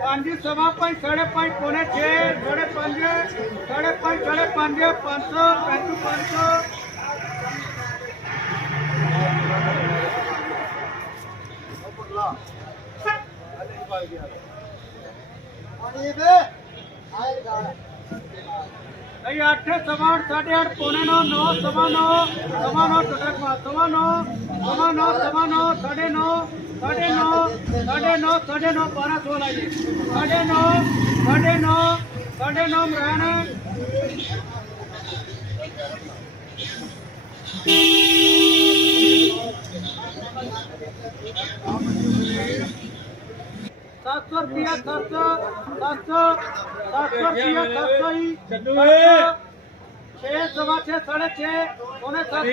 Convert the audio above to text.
पाँच सवा पाँच साढ़े पाँच पौने छः साढ़े पाँच 500 500 नहीं 8 सवा 8 साढ़े 8 पौने 9 9 सवा 9 टोटल 9 साढ़े 9 12 16 आइए साढ़े नौ मराना 700 रुपया 700 रुपया 700 ही 6 सवा 6 साढ़े 6 पौने 7